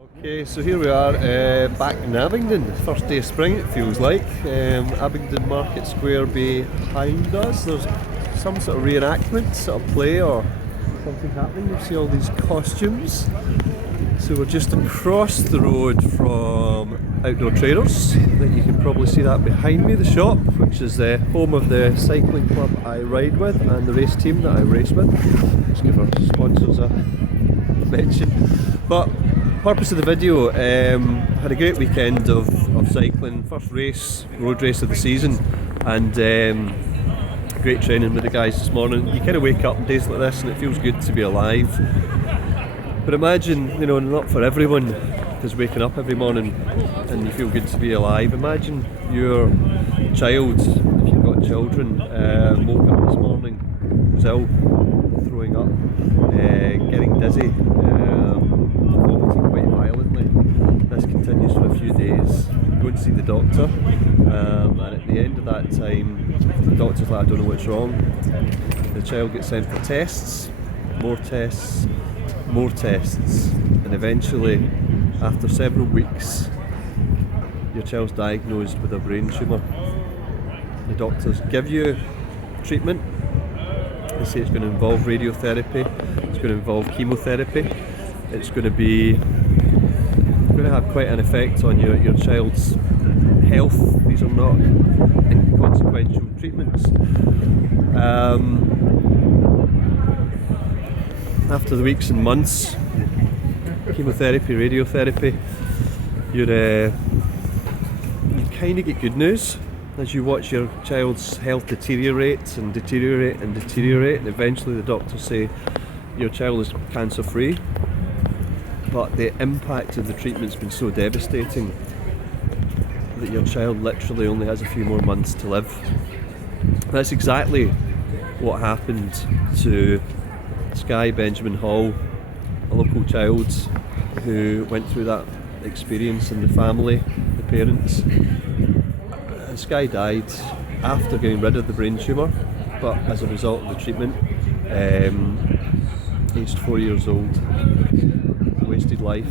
Okay, so here we are back in Abingdon, first day of spring it feels like. Abingdon Market Square behind us. There's some sort of reenactment, sort of play or something happening. You see all these costumes. So we're just across the road from Outdoor Traders. I think you can probably see that behind me, the shop, which is the home of the cycling club I ride with and the race team that I race with. Let's give our sponsors a mention. But purpose of the video, had a great weekend of cycling, first race, road race of the season, and great training with the guys this morning. You kind of wake up on days like this and it feels good to be alive. But imagine, you know, not for everyone is waking up every morning and you feel good to be alive. Imagine your child, if you've got children, woke up this morning, was ill, throwing up, getting dizzy, vomiting quite violently. This continues for a few days. Go and see the doctor, and at the end of that time, the doctor's like, I don't know what's wrong. The child gets sent for tests, more tests, more tests, and eventually, after several weeks, your child's diagnosed with a brain tumour. The doctors give you treatment. They say it's going to involve radiotherapy, it's going to involve chemotherapy, it's going to have quite an effect on your child's health. These are not inconsequential treatments. After the weeks and months, chemotherapy, radiotherapy, you kind of get good news as you watch your child's health deteriorate and deteriorate and deteriorate, and eventually the doctors say your child is cancer free. But the impact of the treatment's been so devastating that your child literally only has a few more months to live. That's exactly what happened to Skye Benjamin Hall, a local child who went through that experience, and the family, the parents. And Skye died after getting rid of the brain tumour, but as a result of the treatment, aged 4 years old. Wasted life.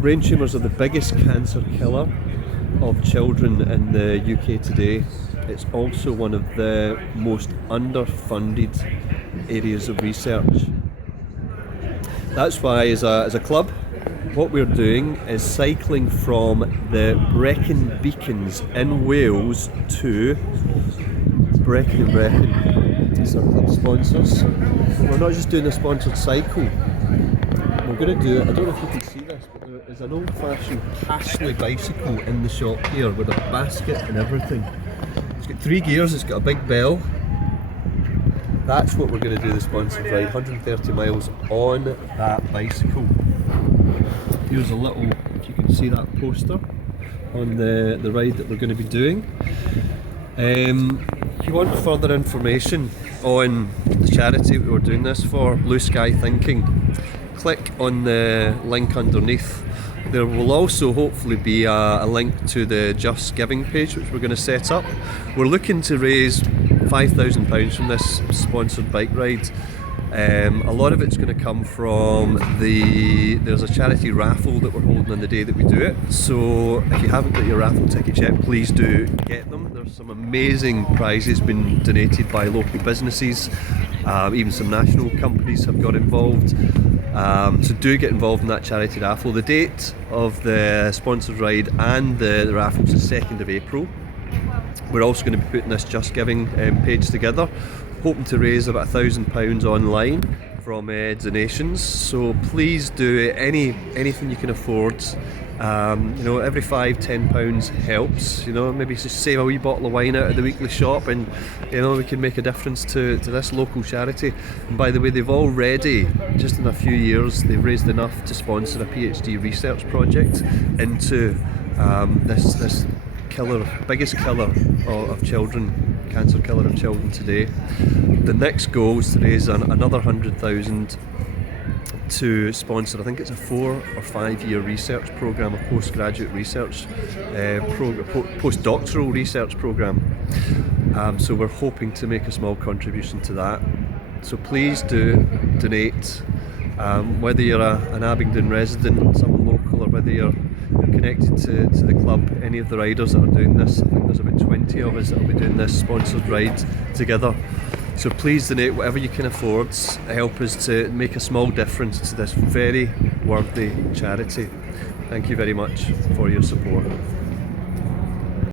Brain tumours are the biggest cancer killer of children in the UK today. It's also one of the most underfunded areas of research. That's why as a club, what we're doing is cycling from the Brecon Beacons in Wales to Breckon and Breckon. These are club sponsors. We're not just doing a sponsored cycle. We're going to do it, I don't know if you can see this, but there is an old-fashioned Pashley bicycle in the shop here with a basket and everything. It's got 3 gears, it's got a big bell. That's what we're going to do the sponsored ride, 130 miles on that bicycle. Here's a little, if you can see that poster on the ride that we're going to be doing. If you want further information on the charity we're doing this for, Blue Skye Thinking, click on the link underneath. There will also hopefully be a link to the JustGiving page which we're going to set up. We're looking to raise £5,000 from this sponsored bike ride. A lot of it's going to come from there's a charity raffle that we're holding on the day that we do it. So if you haven't got your raffle tickets yet, please do get them. There's some amazing prizes being donated by local businesses. Even some national companies have got involved. So do get involved in that charity raffle. The date of the sponsored ride and the raffle is the 2nd of April. We're also going to be putting this JustGiving page together, hoping to raise about £1,000 online from donations. So please do anything you can afford. You know, every £5-10 helps. You know, maybe just save a wee bottle of wine out of the weekly shop, and you know, we can make a difference to this local charity. And by the way, they've already, just in a few years, they've raised enough to sponsor a PhD research project into this killer, biggest killer of children, cancer killer of children today. The next goal is to raise another 100,000 to sponsor, I think it's a 4 or 5 year research programme, a postgraduate research postdoctoral research programme. So we're hoping to make a small contribution to that. So please do donate. Whether you're an Abingdon resident, someone local, or whether you're connected to the club, any of the riders that are doing this, I think there's about 20 of us that will be doing this sponsored ride together. So please donate whatever you can afford to help us to make a small difference to this very worthy charity. Thank you very much for your support.